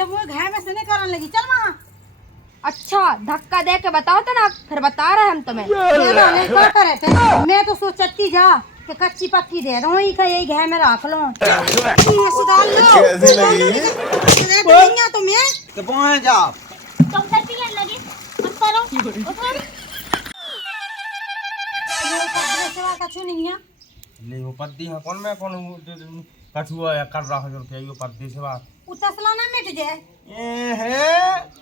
जब वो घर में से नहीं करने लगी, चल वहाँ। अच्छा धक्का दे के बताओ तो ना, फिर बता रहे हम तुम्हें। क्या करे थे? मैं तो सोचती जा कि कच्ची पक्की दे रहा हूँ, यही घर में रख लो। कैसी लगी? तुम्हें तो पहुंच जाओ। तुम घर पियन लगे मत करो उठो। कछु नहीं है। नहीं वो पद्दी है कौन मैं कौन कछुआ या कर रहा है जो क्या ये पद्दी से बात उतसला ना मिट जाए। ए है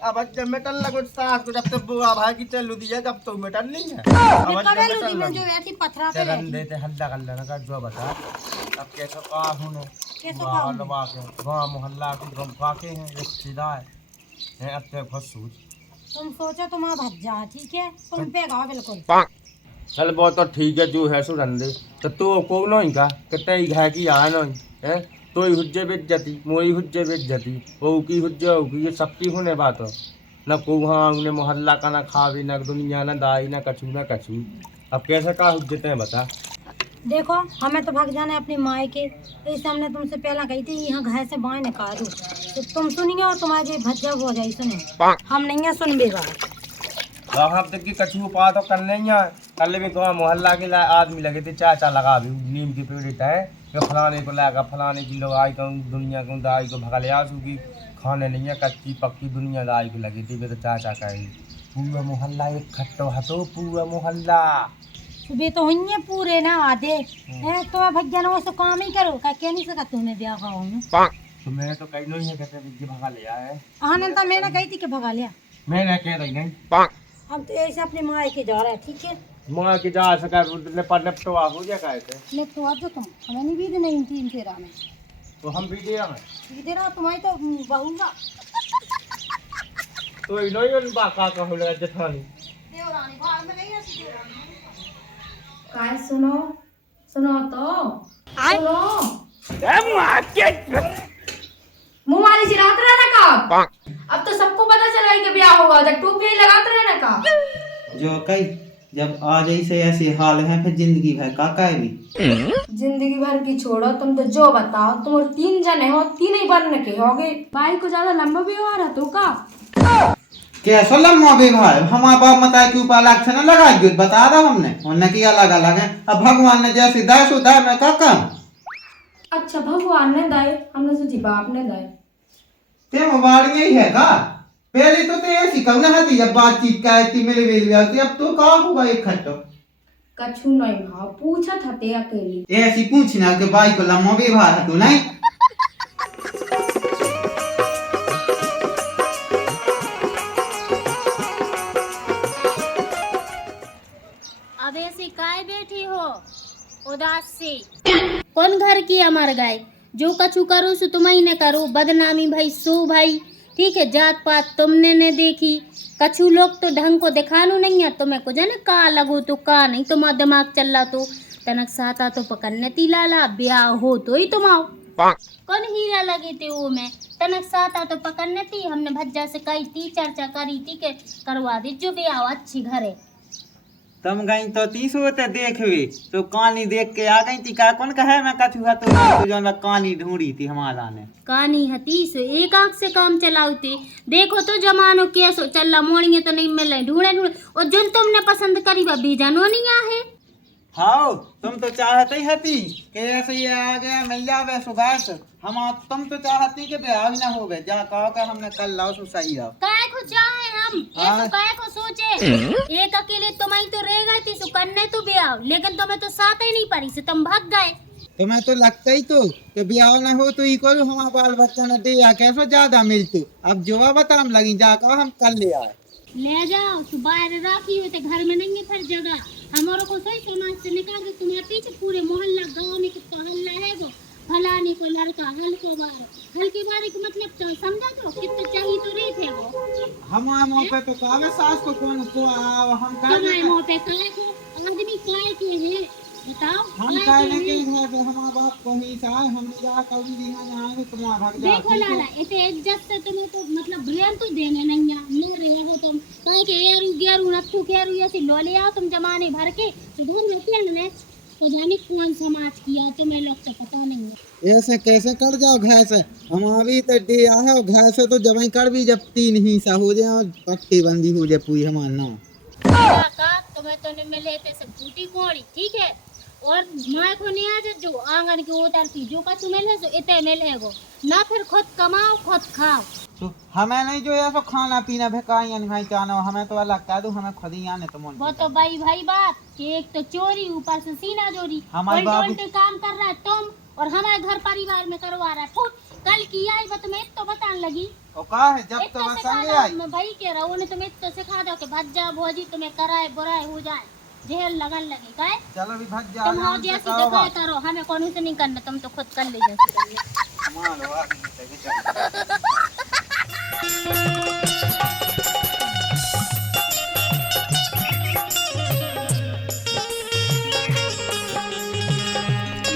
अब जब मेटल लगो सास को जब तक बुआ भाई की चलू दिया जब तो मेटल नहीं है। अब कबे जब लूदी में मेटल जो ऐसी पथरा पे चलन देते हल्ला कर लेना का जो बता अब कैसा का होने कैसा वाह काम? लवा के गांव मोहल्ला के गम पाके हैं रिश्तेदार हैं अब तक फसूस तुम सोचो तुम आ भज जा, ठीक है? तुम पे गाओ बिल्कुल। चल वो तो ठीक है जो है सो रंदे तो तू को नहीं का कितने ही घा की आ नहीं है तो ही हुज्जे बेच जाती मोई हुज्जे बेच जाती वो की हुज्जे होगी ये सबकी होने बात हो न को हाँ उन्हें मोहल्ला का ना खावी ना दुनिया ना दाई ना कछू अब कैसे का हुज्जते हैं बता। देखो हमें तो भाग जाना है अपनी माए के, इससे हमने तुमसे पहला कही थी यहाँ घर से बाएं निकालो, तो तुम सुनिए और तुम्हारी भज्जा हो जाए सुने, हम नहीं है सुन बेगा। वहाँ तक की कछू पा तो कर नहीं है कल भी तो मोहल्ला के आदमी लगे थे चाचा लगा भी नीम की पेड़ है कि फलाने को लगा फलाने की लोग आई कहूँ दुनिया को दाई को भगा ले आसूगी खाने नहीं है कच्ची पक्की दुनिया दाई को लगी थी तो चाचा कहे पूरा मोहल्ला एक खट्टो हतो पूरा मोहल्ला सुबह तो हुई है पूरे ना आधे है तो भज्जा ना वो काम ही करो क्या नहीं सका तुमने दिया खाऊंगा तो मैं तो कहीं नहीं है कहते कि भगा ले आए आनंद मैंने कही थी कि भगा लिया, मैंने कह रही नहीं हम तो ऐसे अपने माए के जा रहे हैं, ठीक है? माँ की जा सका निपटो हो जाए कहे ले तो आज तुम हमें नहीं भी नहीं तीन तेरा में तो हम भी दिया दे रहा तुम्हारी तो बहुगा तो इन्होंने बाका का हो लगा जठानी देवरानी भाग में नहीं ऐसी देवरानी काय सुनो सुनो तो सुनो मुँह मारी चिराते रहना का। अब तो सबको पता चल गई कि ब्याह होगा, जब टोपी लगाते रहना का। जो कई जब आ जैसे ऐसे हाल है फिर जिंदगी भर का काय भी जिंदगी भर की छोड़ो, तुम तो जो बताओ तुम और 3 जने हो, 3 ही बनने के होगे। भाई को ज्यादा लंबा भी हो रहा तो का कैसा लम्बा विवाह हमारे बाप मताए के ऊपर अलग से न लगा गयो बता रहा हमने उन्हें की अलग अलग है। अब भगवान ने जैसे दाय सो दाय मैं का काम। अच्छा भगवान ने दाए, हमने सोची बाप ने दाए। ते मोबाइल में ही है का पहले तो ते ऐसी कहना है जब बातचीत का थी मेरे वेल जाती अब तो का हुआ एक खट्टो कछु नहीं भाव पूछा था ते अकेली। ऐसी पूछना कि भाई को लम्बा विवाह है तो नहीं अब ऐसे काय बैठी हो उदास से? कौन घर की मर गए? जो कछु करो सो तुम ही ने करो, बदनामी भाई सो भाई, ठीक है? जात पात तुमने ने देखी, कछु लोग तो ढंग को दिखानो नहीं है तुम्हें को जाने का लगो तो का नहीं, तुम्हारा दिमाग चल रहा तो तनक साता तो पकड़ने ती लाला, ब्याह हो तो ही तुम आओ। कौन हीरा लगे थे वो में तनक साता तो पकड़ने थी, हमने भज्जा से कही थी चर्चा करी थी के करवा दी जो ब्याह अच्छी घर है। तुम गई तो 30 होते देखवे तो कहानी देख के आ गई थी का कौन कहे मैं कछु है तो जो मैं कहानी ढूंढी थी हमारा ने कहानी हती सो एक आंख से काम चलाते देखो तो जमानो कैसो चल रहा मोड़िए तो नहीं मिल रही ढूंढे और जो तुमने पसंद करी वह बीजानो नहीं आहे। हाँ तुम तो चाहते ही हती कि ऐसे ही आ गया मिल जावे सुभाष हम तुम तो चाहती कि ब्याह भी ना हो गए जा कहो कि हमने कल लाओ सो सही आओ काय को चाहे हम ऐसो काय को सोचे एक अकेले तुम्हारी तो रह गई थी सो करने तो ब्याह, लेकिन तुम्हें तो साथ ही नहीं पड़ी से तुम भाग गए। तुम्हें तो लगता ही तो कि ब्याह ना हो तो ही करो हमारा बाल बच्चा न दे या कैसो ज्यादा मिलते अब जो बता हम लगी जा कहो हम कल ले आए ले जाओ तो बाहर राखी हो तो घर में नहीं फिर जगह हमारे को सही समाज से निकाल के तुम्हारे पीछे पूरे मोहल्ला गांव में कितना हल्ला है वो फलाने को लड़का हल्के बारे का मतलब तो समझा तो कितना चाहिए तो रहे थे वो हमारे मुँह पे तो कावे सास को कौन को हम तुम्हारे मुँह पे काय को आदमी काय के है बताओ हम कहने के घर से हमारा बाप को ही चाहे हम जा कभी भी यहाँ है तुम्हारा भाग जा देखो लाला इतने इज्जत से तुम्हें तो मतलब ब्रेन तो देने नहीं है ले रहे हो तुम कहीं के एरू गेरू नत्थू केरू ऐसे लो ले आओ तुम जमाने भर के तो धूम में पेड़ ले तो जाने कौन समाज किया तो मैं लोग तो पता नहीं है। ऐसे कैसे कर जाओ घर से? हम अभी तो डे आए और घर से तो जब कर भी जब 3 हिस्सा हो जाए और पट्टी बंदी हो जाए पूरी हमारा नाम। का तुम्हें तो नहीं मिले थे सब फूटी कोड़ी, ठीक है। और माँ को नहीं आ जो आंगन के उतर थी जो का तुम्हें ले सो इतने मिले गो ना, फिर खुद कमाओ खुद खाओ। तो हमें नहीं जो ऐसा खाना पीना भेकाई भाई जाना, हमें तो अलग कह दो, हमें खुद ही आने तो मन। वो तो भाई बात कि एक तो चोरी ऊपर से सीना चोरी, हमारे उल्टे बाबू- उल्टे काम कर रहा है तुम और हमारे घर परिवार में करवा रहा है। फूट कल की आई वो तुम्हें तो बताने लगी। और कहा है जब एक तो तो मैं सिखा संग दो, आई। मैं भाई कह रहा हूँ तुम्हें तो सिखा दो कि भज्जा भोजी तुम्हें कराए बुराए हो जाए, जेल लगन लगे का है? चलो भी भज जा तुम हो जैसी दिखाए करो, हमें कौन से नहीं करना, तुम तो खुद कर ले जैसे करने।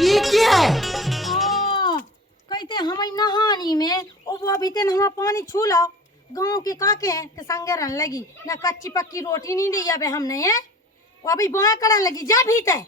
ये क्या है? कहते हम नहानी में और वो अभी तेन हम पानी छू लो गाँव के काके हैं के संगे रहने लगी ना, कच्ची पक्की रोटी नहीं दी अब हमने है, वो अभी बुआ करने लगी जा भीतर।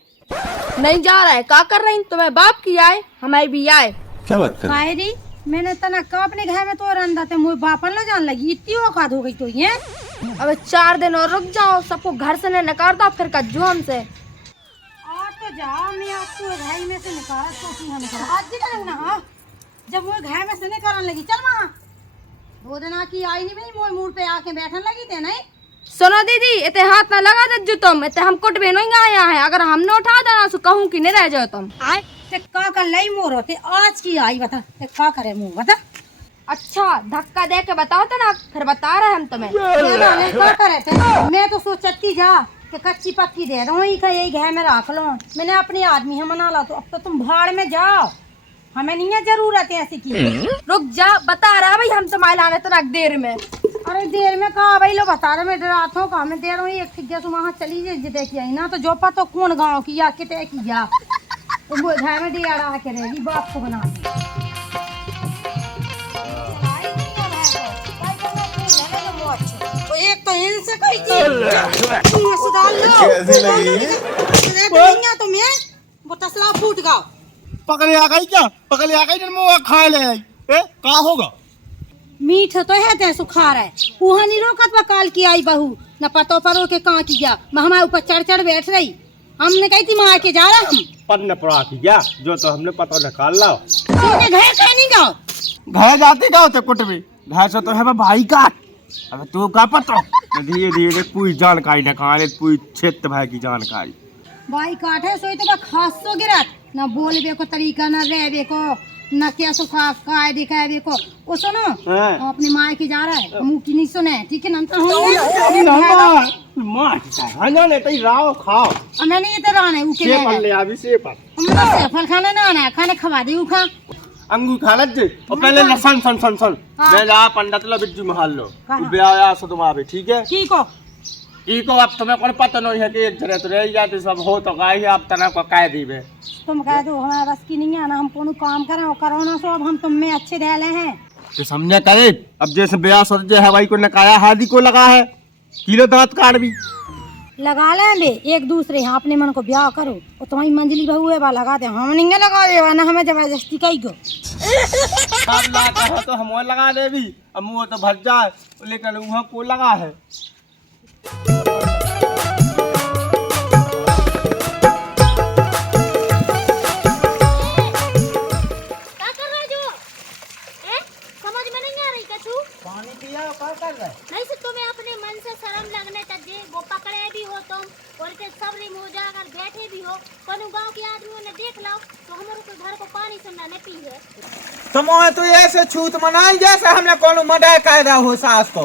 नहीं जा रहा है, का कर रही? तुम्हें बाप की आए हमारी भी आए। कायरी मैंने तना का अपने घर में तो रंधा थे मुझे बापन लो जान लगी, इतनी औकात हो गई तो ये। अब 4 दिन और रुक जाओ, सबको घर से नकार दो, फिर कज्जू हमसे। और तो जाओ, मैं आपको घर में से निकाला तो हम आज ही करेंगे ना। हाँ जब मुझे घर में से निकालने लगी चल वहाँ 2 दिन की आई नहीं भाई, मोड़ मूड पे आके बैठने लगी थे नहीं। सुनो दीदी, इतने हाथ ना लगा दे जो तुम, इतने हम कुट भी नहीं आया है, अगर हमने उठा देना तो कहूँ कि नहीं रह जाओ तुम। आए ते का कर लई मोर होते आज की आई बता ते का करे मुंह बता। अच्छा धक्का दे के बताओ तो ना, फिर बता रहे हम तुम्हें। ये का करे थे, मैं तो सोचती जा कि कच्ची पक्की दे दो ही का यही घर में रख लो, मैंने अपने आदमी हम मना ला, तो अब तो तुम भाड़ में जाओ, हमें नहीं है जरूरत है ऐसी की। रुक जा, बता रहा भाई हम तुम्हारे लाने तो रख देर में। अरे देर में कहा भाई लो बता रहे, मैं डरात हूँ का मैं दे रहा हूँ एक ठिक से वहाँ चली जाए देखी आई ना, तो जो पता कौन गाँव की या कितने की या तो वो घर में दिया रहा के रहेगी बाप को बना तो एक तो इनसे कही थी सुधार लो कैसी लगी तुम्हें वो तसला फूट गया। पकड़े आ गई क्या? पकड़े आ गई जन मुँह खा ले आई का होगा? मीठ तो है ते सुखा रहा है, वहाँ नहीं रोकत काल की आई बहू न पतो परो के कहाँ की गया, मैं हमारे ऊपर चढ़ चढ़ बैठ रही, हमने कही थी मार के जा रहा हम पन्ने पड़ा थी क्या जो तो हमने पता निकाल ला। तूने घर कहीं नहीं गाओ घर जाते गाँव थे कुट भी घर से तो है भाई का, अब तू का पता धीरे धीरे पूरी जानकारी निकाले, पूरी क्षेत्र भाई की जानकारी। भाई काटे सोई तो खास सो गिरत न बोलबे को तरीका न रहबे को न क्या सुखा काय दिखाबे को। वो सुनो हाँ। अपने माँ की जा रहा है मुँह की नहीं सुने ठीक है ना, तो मार खाना ने तई राव खाओ मैंने ये तो रहने उके से पर ले आवी से पर हमने फल खाना ना आना खाने खवा दे उखा अंगू खाना जे और पहले लसन सन सन सन मैं जा पंडित लो बिज्जू महल लो ब्याह से तुम आवे ठीक है ठीक हो ई को अब तुम्हें कौन पता नहीं है कि एक जने तो रह जाते सब हो तो गाय है, अब तना को कह दीबे तुम कह दो हमारा बस की नहीं है ना, हम कोनो काम करें और करो ना, सो अब हम तुम में अच्छे रहले हैं तो समझे करे। अब जैसे ब्याह सर है भाई को नकाया हादी को लगा है किलो दांत काट भी लगा ले बे एक दूसरे यहाँ अपने मन को ब्याह करो और तुम्हारी मंजली बहू है बा लगा दे, हम नहीं लगा दे ना हमें जबरदस्ती कही को सब लाता है तो हम वो लगा दे भी, अब मुँह तो भर जाए लेकिन वहाँ को लगा है। पानी पिया क्या कर रहा है? नहीं से तुम्हें अपने मन से शर्म लगने तक दे वो पकड़े भी हो तुम और इतने सब रिमो जाकर बैठे भी हो, कोनो गांव के आदमियों ने देख लो तो हमारे को घर को पानी सुनना नहीं पी है। तुम तो ऐसे छूत मनाई जैसे हमने कोनो मर्डर कर रहा हो सास को।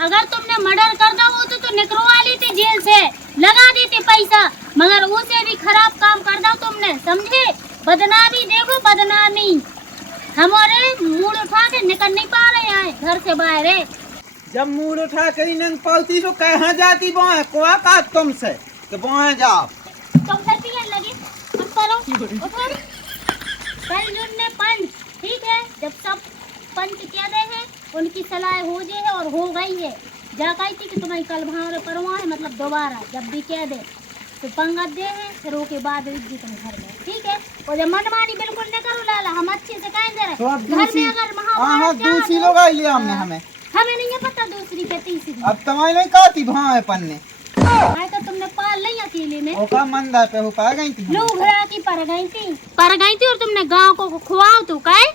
अगर तुमने मर्डर कर दो वो तो निकलवा ली थी जेल से, लगा दी थी पैसा, मगर उसे भी खराब काम कर दो तुमने, समझे? बदनामी देखो बदनामी, हमारे मूड उठा के निकल नहीं पा रहे हैं घर से बाहर। जब मूड उठा कर नंग पालती तो कहाँ जाती बोए कोआ का तुमसे तो बोए जाओ तुम घर पिए लगी अब करो उठो। कल जुड़ने पंच ठीक है, जब सब पंच क्या दे हैं उनकी सलाह हो जाए और हो गई है, जा कही थी कि तुम्हारी कल भाव परवाह है मतलब दोबारा जब भी कह दे तो पंगत दे हैं फिर ओके बाद जी तुम घर में, ठीक है। और जब मनमानी बिल्कुल न करो लाला, हम अच्छे से कहें जरा तो अब घर में दूसरी अगर हाँ महाभारत क्या दूसरी होता लोग आई लिया हमने है, हमें हमें नहीं है पता दूसरी के तीसरी। अब तुम्हारी नहीं कहती भाव है पन्ने आए तो तुमने पाल नहीं अकेले में, ओका मंदा पे हो पा गई थी लोग घरा की पर गई थी और तुमने गांव को खुआओ तो कहे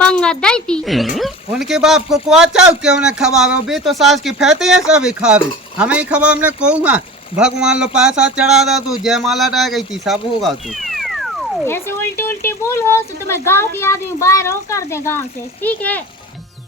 पंगत दी थी। उनके बाप को कुआ चाव के उन्हें खवावे, बे तो सास के फैते हैं सब ही खावे, हमें ही खवा हमने कहूँगा भगवान लो पैसा चढ़ा दा तू जयमाला डाल गई थी सब होगा तू। ऐसे उल्टी उल्टी बोल हो तो तुम्हें गांव के आदमी बाहर हो कर दे गांव से, ठीक है।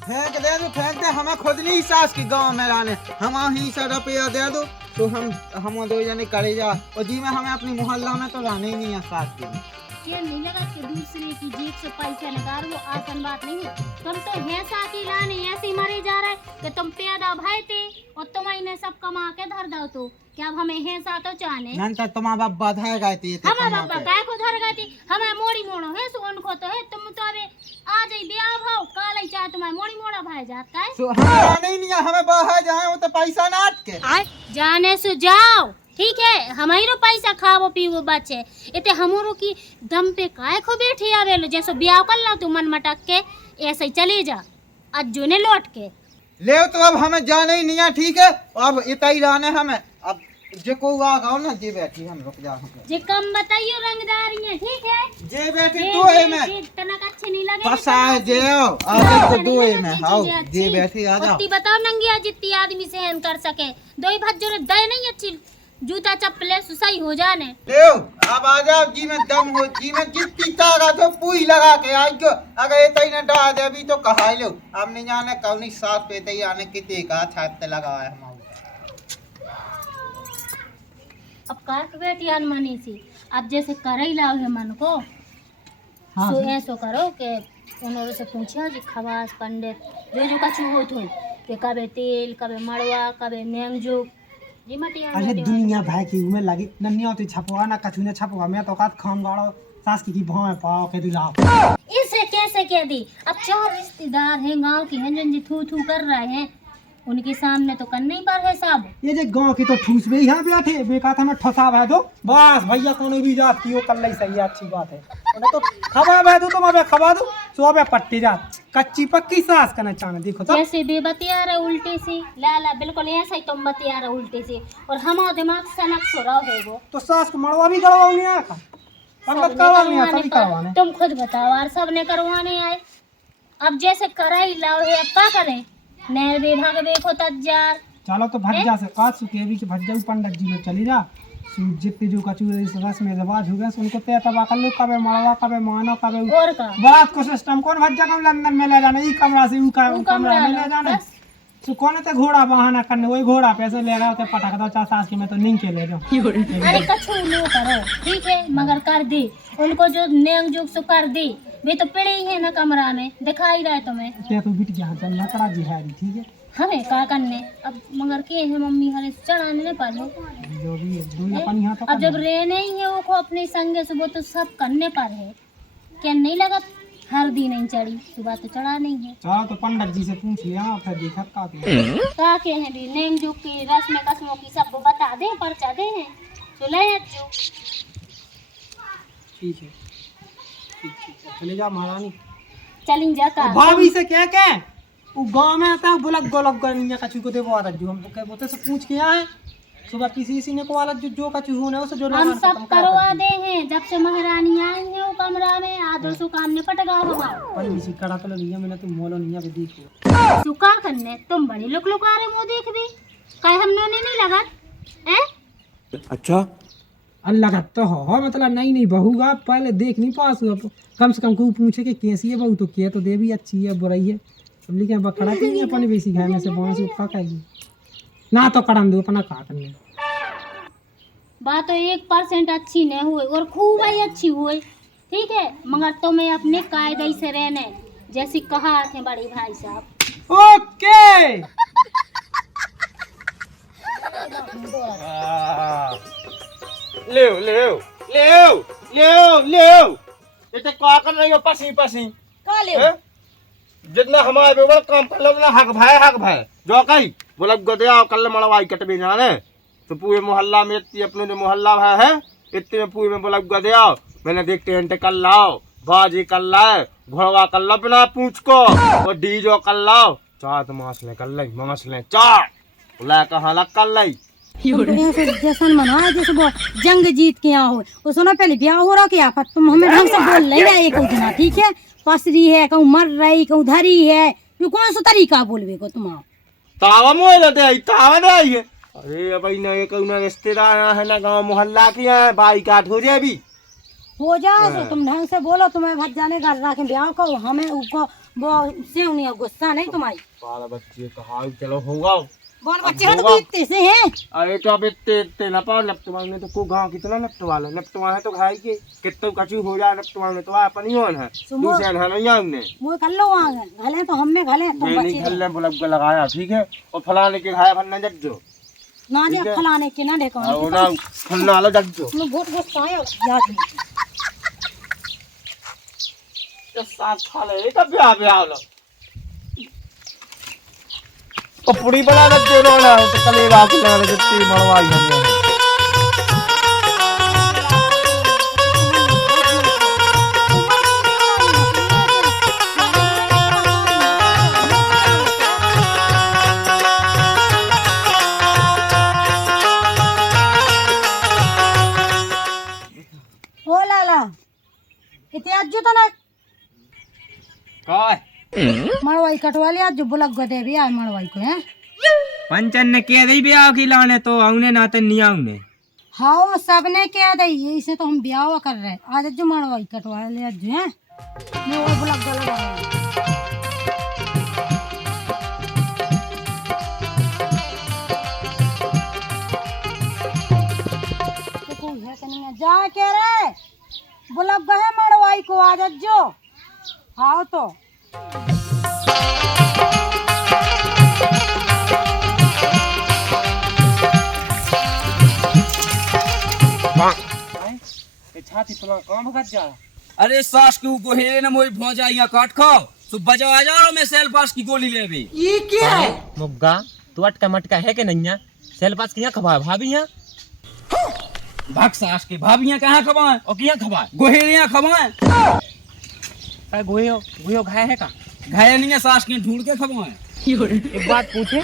फेंक दे दो फेंक दे, हमें खुद नहीं सास की गांव में लाने, हम ही 100 रुपया दे दो तो हम 2 जने करे जा, और जी में हमें अपनी मोहल्ला में तो लाने ही नहीं है सास के। ये नहीं लगा कि दूसरे की जेब से पैसा निकाल, वो आसान बात नहीं है। तुम तो है साथी लाने ऐसे ही मरे जा रहे कि तुम पैदा भाई थे और तुम इन्हें सब कमा के धर दो, तो क्या अब हमें है सा तो चाहने नंतर तुम्हारा बाप बधाई गए थे हमारे बाबा काय को धर गई थी, हमें मोड़ी मोड़ो है सो उनको तो है, तुम तो अबे आ जाई ब्याह भाव काल ही चाहे तुम्हारे मोड़ी मोड़ा भाई जाता है। तो हमारा नहीं है, हमें बाहर जाए वो तो पैसा नाट के जाने से जाओ, ठीक है। हमारो पैसा खाओ पीवो बचे इते हमरो की दम पे काय को बैठे आवे लो, जैसे ब्याह कर लो तू मन मटक के ऐसे ही चले जा अज्जू ने लौट के ले, तो अब हमें जाने ही नहीं है, ठीक है। अब इतना ही रहने हमें, अब जे को आ ना जे बैठी हम रुक जा, जे कम बताइयो रंगदारी है, ठीक है। जे बैठी तो है मैं तनक अच्छे नहीं लगे पसा है जे आगे तो दो है मैं आओ जे बैठी आ जा। उतनी बताओ नंगिया जितनी आदमी सहन कर सके, दो ही भज्जो ने दे नहीं अच्छी जूता चप्पले सही हो जाने। देव अब आ जाओ, जी में दम हो, जी में जितनी ताकत हो पूरी लगा के आज जो, अगर ये तई ने डा दे अभी तो कहा लो, अब नहीं जाने कब नहीं साथ पे तई आने कितने का छाते लगा है हमारे। अब कार बैठी अनमनी सी, अब जैसे कर ही लाओ है मन को सो ऐसो करो कि उन्होंने से पूछा कि खवास पंडित जो जो कछु हो तो कि कबे तेल कबे मड़वा कबे नेंगजो जी मटिया अरे दुनिया भाई की उम्र लगी नन्नी होती छपवा ना कछु ने छपवा मैं तो कात खाम गाड़ो सास की भाव पाओ के दिला इसे कैसे कह दी। अब 4 रिश्तेदार हैं गांव के हैं जो थू थू कर रहे हैं, उनके सामने तो करने ही पर है सब। ये जे गांव की तो ठूस बे यहाँ बैठे बेका था मैं ठसा भाई दो बस भैया कोनो भी जात की वो कर ले सही अच्छी बात है, उन्हें तो खबा भाई दो तुम अबे खबा दो सो अबे पट्टी जात कच्ची पक्की सास करना चाहने देखो तो जैसे बे बतिया रहे उल्टे से लाला बिल्कुल ऐसा ही तुम बतिया रहे उल्टे से, और हमारा दिमाग सनक सो रहा है वो तो सास को मड़वा भी गड़वाऊंगी यहाँ का पंडित करवाऊंगी यहाँ सभी करवाने। तुम खुद बताओ यार सबने करवाने आए, अब जैसे कराई लाओ है अब क्या करें, नहर विभाग देखो तजार चलो तो भज्जा से काट सुके भी कि भज्जा पंडित जी में चली जा जितने जो कचू रस में रिवाज हो गया उनको तय तबा कर लो, कबे मड़वा कबे मानो कबे और का बात को सिस्टम कौन भज्जा को लंदन में ले जाना ई कमरा से ऊ कमरा में ले जाना सो कौन ते घोड़ा बहाना करने वही घोड़ा पैसे ले रहा होते पटक दो 4 सास के मैं तो नहीं के ले जाऊं। अरे कछु लो करो ठीक है मगर कर दे उनको जो नेंग जुग सो कर दे, वे तो पड़े ही है ना कमरा में दिखाई रहा है तुम्हें ते तो बिट गया चल लकड़ा जिहारी ठीक है हमें का करने अब मगर के है मम्मी हरे चढ़ाने न पालो जो भी है दुनिया पानी हाथ अब जब रहने ही है वो को अपने संगे से वो तो सब करने पर है, क्या नहीं लगा हर दिन नहीं चढ़ी सुबह तो चढ़ा नहीं है। चलो तो पंडित जी से पूछ लिया फिर देखा का के हैं भी नेम जो की रस्म कसमों की सब बता दे पर्चा दे हैं तो ले जो ठीक है चले जा महारानी चलिन जाता भाभी से क्या वो गांव में आता है बुलक गोलक गनिया कछु को देवो आ जो हम तो कह बोलते से पूछ के आए सुबह किसी ने को वाला जो कछु होने उसे जो हम सब करवा दे हैं जब से महारानी आई है वो कमरा में आदर सु काम निपट गया होगा पर इसी कड़ा तो नहीं मैंने तो मोलो नहीं अब देखो सुका करने तुम बड़ी लोग लोग आ रहे मुंह देख भी कहे हमने नहीं लगा हैं अच्छा अल्लाह का तो हो मतलब नहीं बहुगा पहले देख नहीं पास हुआ कम से कम को पूछे कि कैसी है बहू तो क्या तो देवी अच्छी है बुराई है लेकिन बकड़ा की नहीं अपने बेसी खाने से बांस उठा खाएगी ना तो कड़म दो अपना का करने बात तो 1% अच्छी नहीं हुई और खूब ही अच्छी हुई ठीक है मगर तुम्हें अपने कायदे से रहने जैसी कहा थे बड़े भाई साहब। ओके ले ये तो क्या कर रही हो पसी का ले जितना हमारे बेवर काम कर लो उतना हक भाई जो कही बोला गदया कल मड़वाई कट भी जाने तो पूरे मोहल्ला में इतनी अपने जो मोहल्ला है इतने में पूरे में बोला गदे आओ मैंने देख टेंट कर लाओ बाजी कर लाए घोड़ा कर ला बिना पूछ को और डीजो कर लाओ चार तो मांस ले कर ले मांस ले चार बोला कहाँ लग कर लाई ऐसे जश्न मनाया जैसे वो जंग जीत के यहाँ हो वो सुनो पहले ब्याह हो रहा क्या पर तुम हमें ढंग से बोल नहीं रहे एक जना ठीक है पसरी है कहूँ मर रही कहूँ धरी है ये कौन सा तरीका बोलवे को तुम तावा मोह लेते आई तावा दे आई है अरे भाई ना ये कहूँ ना रिश्तेदार है ना गाँव मोहल्ला की है बाई काट हो जाए भी हो जाए तो तुम ढंग से बोलो तुम्हें भज जाने घर रखे ब्याह को हमें उसको वो से नहीं गुस्सा नहीं तुम्हारी बाल बच्चे कहा चलो होगा बोल बच्चे हो तो इतने से हैं अरे तो अब इतने ना पाओ लपटवा में तो को गांव कितना लपटवा लो लपटवा है तो खाई के कितना कचू हो जाए लपटवा में तो अपन ही होन है दूसरे है नहीं हमने वो कर लो वहाँ घले तो हम में घले तुम नहीं बच्चे घल्ले बलब को लगाया ठीक है और फलाने के खाया फलना जग जो ना दे फलाने के ना देखो और ना फलना लो जग जो तुम बहुत गुस्सा आया याद नहीं तो साथ खा ले तब ब्याह ब्याह लो तो पूरी बना दे रो ना तो कले रात लगा दे जितनी मरवाई हमने ओ लाला इतने आज तो ना काय मड़वाई कटवा लिया जो बुलक गदे भी आए मड़वाई को हैं पंचन ने कह दी ब्याह की लाने तो आउने नाते नहीं आउने हाँ सबने कह दी यही से तो हम ब्याह कर रहे आज जो मड़वाई कटवा लिया जो हैं मैं वो बुलक गला तो कोई है कि नहीं है जा कह रहे बुलक गए मड़वाई को आज जो हाँ तो छाती पला काम भगत जा अरे सास की गोहेरे न मोई भौजा यहाँ काट खाओ तो बजाओ आ जाओ मैं सेल पास की गोली ले भी ये क्या है मुग्गा तू अटका मटका है कि नहीं है सेल पास किया खबा भाभी यहाँ भाग सास की भाभी कहाँ खबाए और किया खबा गोहेरे यहाँ खबाए गोयो गोयो घाय है का घायल नहीं है सास की ढूंढ के खबाए एक बात पूछे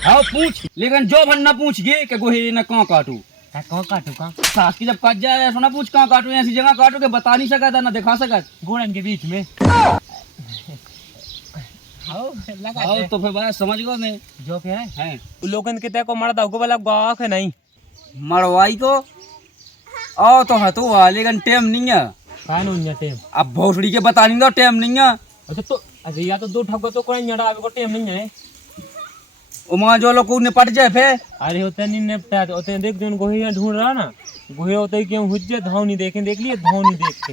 हाँ पूछ लेकिन जो भन न पूछ गे कि गोहेरे न कहाँ काटू कौन काटू का सास की जब काट जाए ऐसा ना पूछ कहाँ काटू ऐसी जगह काटू के बता नहीं सका था ना दिखा सका गोड़न के बीच में हाँ तो फिर बात समझ गो नहीं जो क्या है हैं लोगन के तय को मरदा को बोला गाँव के नहीं मरवाई को आओ तो है तो लेकिन टाइम नहीं है कान उन्या टेम अब भोसड़ी के बता नहीं दो टाइम नहीं है अच्छा तो अरे या तो दो ठगो तो कोई nhड़ा आवे को टेम नहीं है उमा जो लोग को निपट जाए फिर अरे होते नहीं निपटा होते देख जो गोहिया ढूंढ रहा ना गोहिया होते क्यों हुज्जे धाव नहीं देखे देख लिए धाव नहीं देखते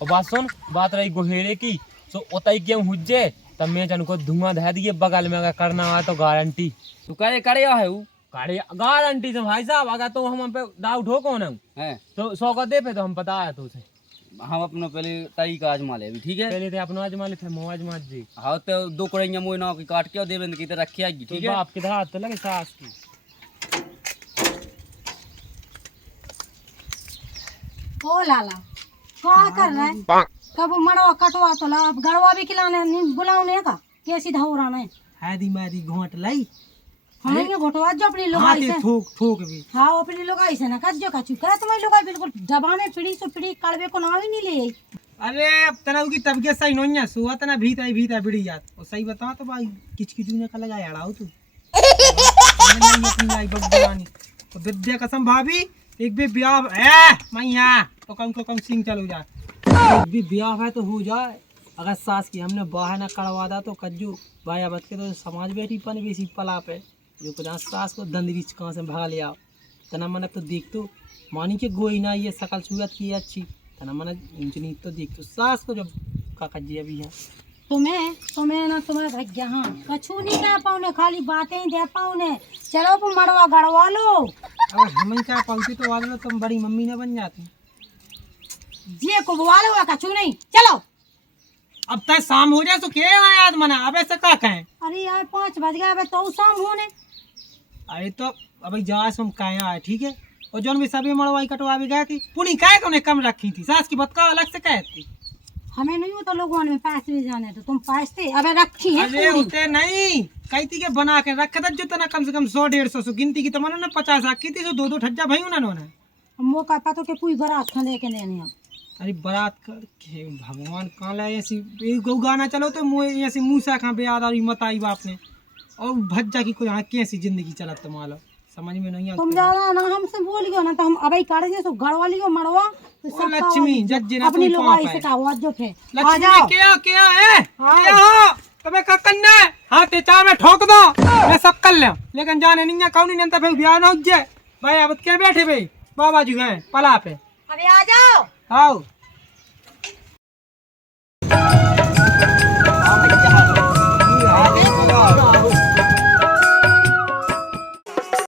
और बात सुन बात रही गोहेरे की तो होता क्यों हुज्जे तब मैं जन को धुआं दे दिए बगल में अगर करना हुआ तो गारंटी तू करे करे है वो गाड़ी गारंटी से भाई साहब अगर तो हम पे डाउट हो कौन है तो 100 का दे पे तो हम बताया तो उसे हम अपना पहले तरीका आजमा ले अभी ठीक है पहले थे अपना आजमा ले थे मो आजमा जी हाँ तो दो कड़ैया मोई ना की काट के और देवेंद्र की तरह रखी आएगी ठीक है बाप के हाथ तो लगे सास की ओ लाला क्या कर रहा है कब मड़वा कटवा तो ला अब गड़वा भी खिलाने बुलाने का कैसी धावराना है हादी मादी घोंट लाई हमें ये घोटवा जो अपनी लोगाई से ठोक ठोक भी हाँ अपनी लोगाई से ना कज्जो का चुका तुम्हारी लोगाई बिल्कुल दबाने पीड़ी से पीड़ी कड़वे को नाम ही नहीं ले आई अरे अब तना की तबीयत सही नहीं है सुआ तना भीता बिड़ी जात और सही बता तो भाई किचकिचू ने का लगाया अड़ाओ तू नहीं अपनी आई बगवानी तो विद्या कसम भाभी एक भी ब्याह है मैया तो कम सिंह चलो जा एक भी ब्याह है तो हो जाए अगर सास की हमने बाहर ना करवा दा तो कज्जू भाई अब के तो समाज बेटी पन बेसी पला पे जो कुछ सास को दंदरी कहाँ से भगा लिया तना मन तो देख तो मानी के गोई ना ये सकल सूरत की अच्छी तना मन ऊंचनी तो देख तो सास को जब काका जी अभी है तुम्हें ना तुम्हें भाग्य हाँ कछू नहीं कह पाऊने खाली बातें ही दे पाऊने चलो तुम मड़वा गड़वा लो अगर हम क्या पाऊती तो वाले तुम बड़ी मम्मी ना बन जाती जे को बुआ लो कछू नहीं चलो अब तक शाम हो जाए तो क्या याद मना अब ऐसा क्या कहें अरे यार 5 बज गए अब तो शाम होने अरे तो अब जहाँ से हम काया है ठीक है, और जोन भी सभी मड़वाई कटवावे गए थी पुनी काय को कम रखी थी, सास की बतका अलग से कहती। हमें नहीं होता लोगों में पास भी जाने तो तुम पासते अबे रखी है अरे पूरी। उते नहीं कहती के बना के रखे था जो तना कम से कम 100-150 गिनती की तो मनो ने 50 की थी, 2-2 ठज्जा भाई उन्होंने। मो का पतो के कोई गरात खा लेके नहीं आ। अरे बारात कर के भगवान कहाँ लाए ऐसी गौ गाना चलो तो मुँह ऐसी मूसा कहाँ पे याद आ रही मत आई बाप ने, और भज्जा की कोई यहाँ कैसी जिंदगी चला तुम्हारा समझ में नहीं तुम आता। ज्यादा ना हमसे बोलियो ना तो हम अबे कर दे सो घर वाली को मरवा तो ओ सब लक्ष्मी जज्जे ने अपनी तुम लोग पाप आई है। से का आज जो थे आ लक्ष्मी जाओ। क्या है क्या हो तुम्हें का करना है, हाँ ते चार में ठोक दो मैं सब कर ले, लेकिन जाने नहीं कौन नहीं फिर ब्याह ना हो जाए भाई। अब क्या बैठे भाई बाबा जी हैं पला पे, अबे आ जाओ। आओ